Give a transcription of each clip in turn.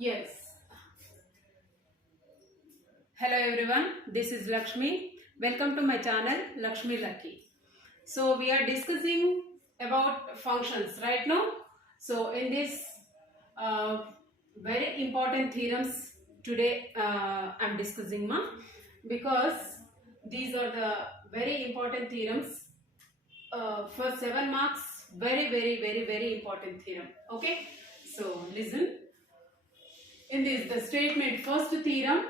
Yes. Hello everyone, this is Lakshmi. Welcome to my channel Lakshmi Lucky. So we are discussing about functions right now. So in this very important theorems today I'm discussing because these are the very important theorems for 7 marks. Very important theorem. Okay. So listen. In this, the statement, first theorem,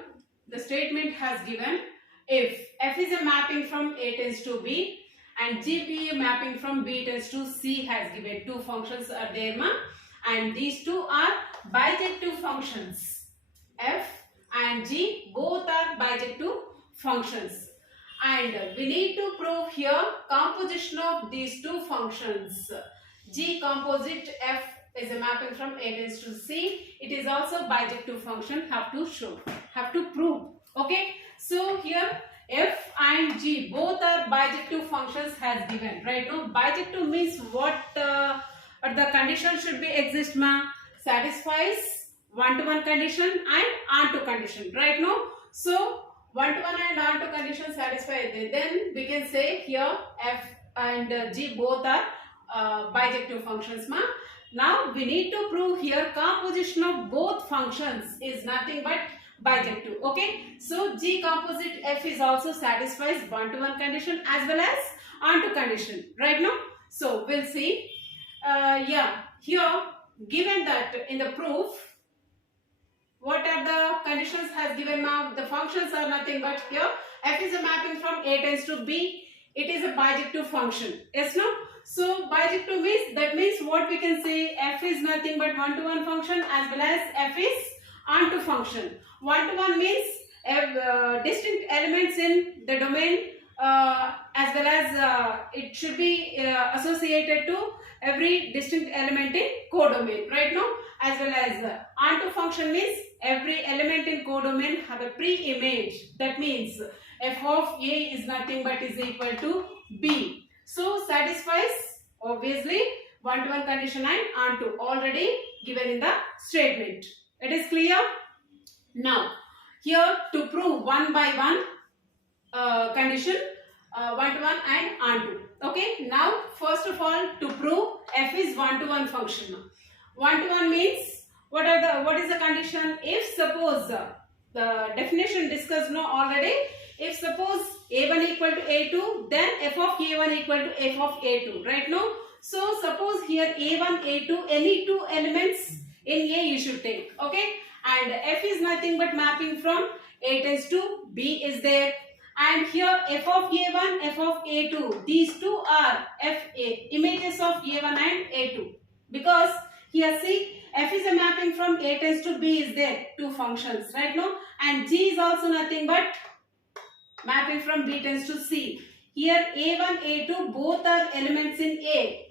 the statement has given if f is a mapping from A tends to B and G be a mapping from B tends to C has given. Two functions are there, and these two are bijective functions. F and G both are bijective functions. And we need to prove here composition of these two functions. G composite F is a mapping from A tends to C. It is also bijective function. Have to show, have to prove. Okay. So here F and G both are bijective functions has given. Right now, bijective means what? The condition should be exist satisfies one-to-one condition and onto condition. Right now, so one-to-one and onto condition satisfied. Then we can say here F and G both are bijective functions. Now we need to prove here composition of both functions is nothing but bijective. Okay. So G composite F is also satisfies one-to-one condition as well as onto condition. Right now. So we'll see. Here given that in the proof, what are the conditions has given now? The functions are nothing but here F is a mapping from A tends to B. It is a bijective function. Yes, no? So bijective means, that means what we can say, F is nothing but one-to-one function as well as F is onto function. One-to-one means distinct elements in the domain as well as it should be associated to every distinct element in codomain. Right now, as well as onto function means every element in codomain have a pre-image. That means F of A is nothing but is equal to B. So satisfies obviously one-to-one condition and onto, already given in the statement. It is clear? Now here to prove one by one condition, one-to-one and onto. Okay. Now first of all, to prove F is one-to-one function. One-to-one means what is the condition? If suppose the definition discussed already. If suppose A1 equal to A2, then f of A1 equal to f of A2. Right now, so suppose here A1, A2, any two elements in A you should take. Okay, and f is nothing but mapping from A tends to B is there. And here f of A1, f of A2, these two are images of A1 and A2. Because here see, f is a mapping from A tends to B is there, two functions right now, and G is also nothing but mapping from B tends to C. Here A1, A2 both are elements in A.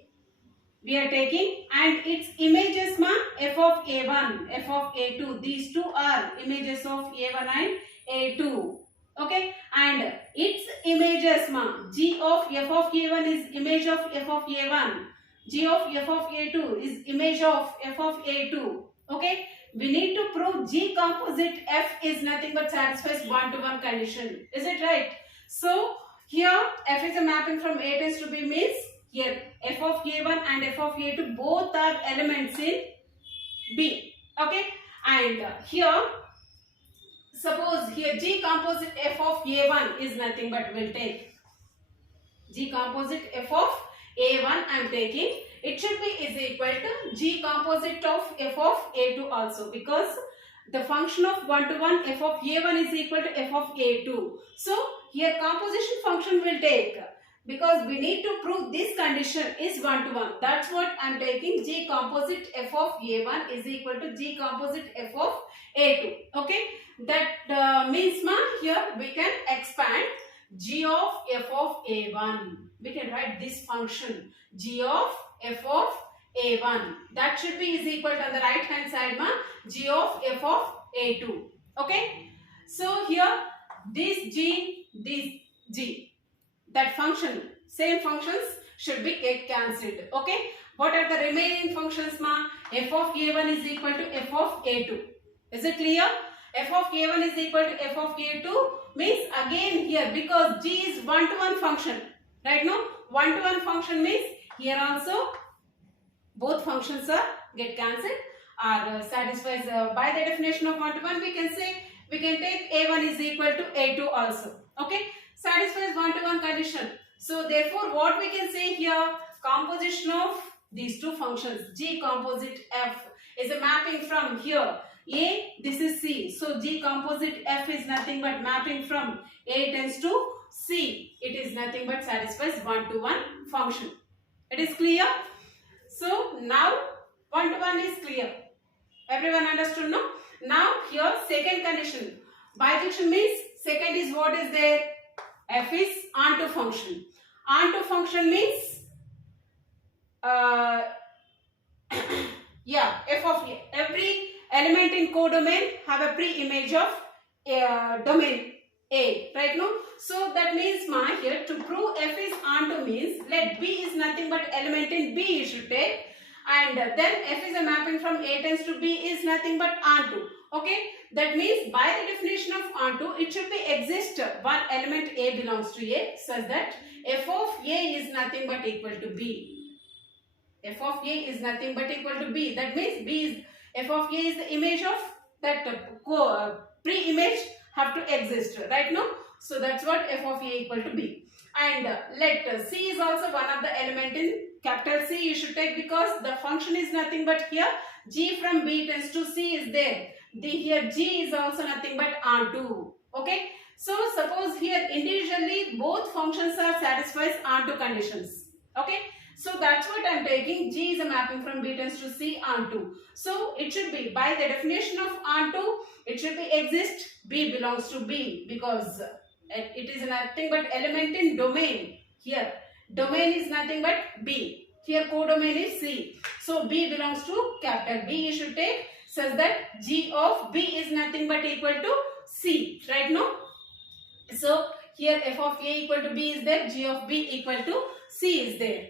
We are taking, and its images f of A1, f of A2. These two are images of A1 and A2. Okay, and its images G of f of A1 is image of f of A1. G of f of A2 is image of f of A2. Okay. We need to prove G composite F is nothing but satisfies one-to-one condition. Is it right? So here F is a mapping from A tends to B means here F of A1 and F of A2 both are elements in B. Okay. And here suppose here G composite F of A1 is nothing but, will take G composite F of A1 I am taking. It should be is equal to G composite of f of A2 also, because the function of one-to-one f of A1 is equal to f of A2. So here composition function will take, because we need to prove this condition is one-to-one. That's what I am taking. G composite f of A1 is equal to G composite f of A2. Okay. That means here we can expand G of f of A1. We can write this function G of f of A1. That should be is equal to on the right hand side G of f of A2. Okay. So here this G, that function, same functions should be get cancelled. Okay. What are the remaining functions f of A1 is equal to f of A2. Is it clear? F of a1 is equal to f of a2 means again here, because g is one-to-one function. Right now, one-to-one function means here also both functions are get cancelled or satisfies by the definition of one-to-one. We can say, we can take a1 is equal to a2 also. Okay, satisfies one-to-one condition. So therefore, what we can say here, composition of these two functions, g composite f is a mapping from here a, this is c. So g composite f is nothing but mapping from a tends to c. It is nothing but satisfies one-to-one function. It is clear? So now one-to-one is clear. Everyone understood, no? Now here second condition. Bijection means second is what is there? F is onto function. Onto function means yeah, f of a. Every element in codomain have a pre-image of domain A, right now? So that means here to prove f is onto means let B is nothing but element in B you should take, and then f is a mapping from A tends to B is nothing but onto. Okay, that means by the definition of onto, it should be exist one element A belongs to A such that f of A is nothing but equal to B. F of A is nothing but equal to B. That means B is, f of A is the image of that pre-image have to exist, right now? So that's what f of A equal to B. And let C is also one of the element in capital C you should take, because the function is nothing but here G from B tends to C is there. Here G is also nothing but onto. Okay. So suppose here individually both functions are satisfies onto conditions. Okay. So that's what I am taking. G is a mapping from B tends to C onto. So it should be by the definition of onto, it should be exist B belongs to B, because it is nothing but element in domain. Here domain is nothing but B. Here codomain is C. So B belongs to capital B you should take, such that G of B is nothing but equal to C. Right now? So here f of A equal to B is there. G of B equal to C is there.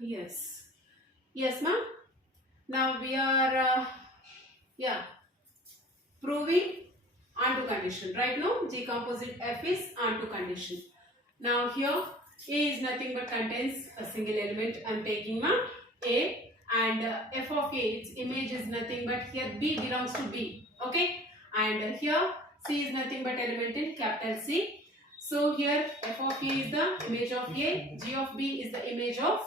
Yes. Yes, ma'am. Now we are proving onto condition. Right now, G composite F is onto condition. Now here A is nothing but contains a single element. I am taking ma'am A, and F of A, its image is nothing but here B belongs to B. Okay, and here C is nothing but element in capital C. So here f of A is the image of A, G of B is the image of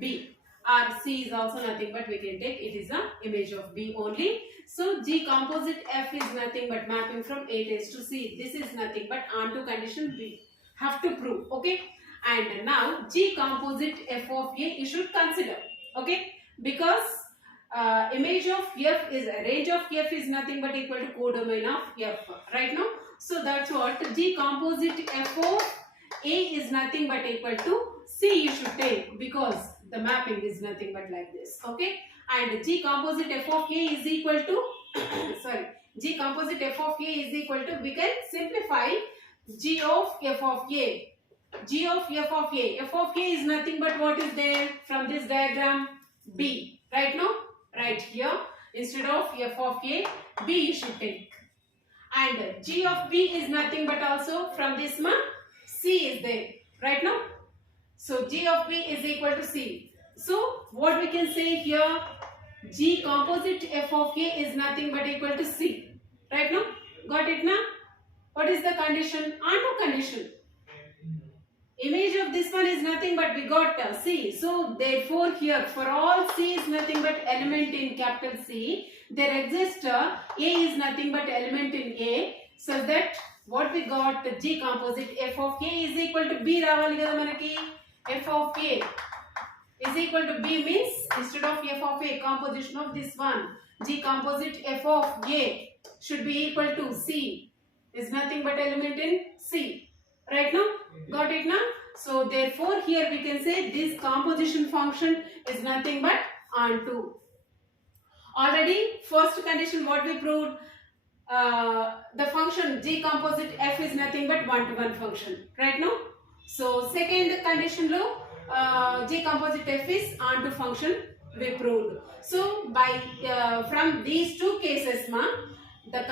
B, or C is also nothing but we can take it is the image of B only. So G composite F is nothing but mapping from A tends to C. This is nothing but onto condition we have to prove. Okay, and now G composite F of A you should consider. Okay, because image of F is range of F is nothing but equal to codomain of F. Right now, so that's what G composite F of A is nothing but equal to C you should take, because the mapping is nothing but like this. Okay, and G composite F of A is equal to sorry, G composite F of A is equal to, we can simplify G of F of A. G of F of A. F of A is nothing but what is there from this diagram? B. Right now? Right here. Instead of F of A, B you should take. And G of B is nothing but also from this C is there. Right now? So G of B is equal to C. So what we can say here? G composite F of A is nothing but equal to C. Right now? Got it now? What is the condition? Onto condition. Image of this one is nothing but we got C. So therefore here for all C is nothing but element in capital C, there exists A is nothing but element in A, so that what we got G composite F of A is equal to B ravali kada manaki. F of A is equal to B means instead of F of A, composition of this one, G composite F of A should be equal to C is nothing but element in C. Right now? Got it now? So therefore here we can say this composition function is nothing but onto. Already first condition what we proved, the function G composite F is nothing but one-to-one function. Right now? So second condition lo G composite F is onto function we proved. So by from these two cases ma the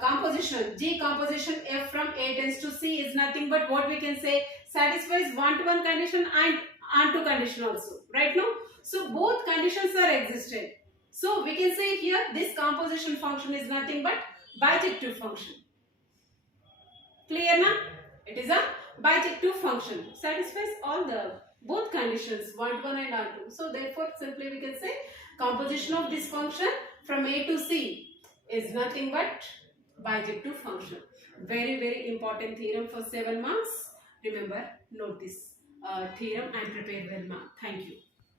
composition G composition F from A tends to C is nothing but what we can say satisfies one to one condition and onto condition also, right now. So both conditions are existed. So we can say here this composition function is nothing but bijective function. Clear now? It is a bijective function. Satisfies all the both conditions 1 to 1 and R 2. So therefore simply we can say composition of this function from A to C is nothing but bijective function. Very important theorem for 7 marks. Remember, note this theorem and prepare well mark. Thank you.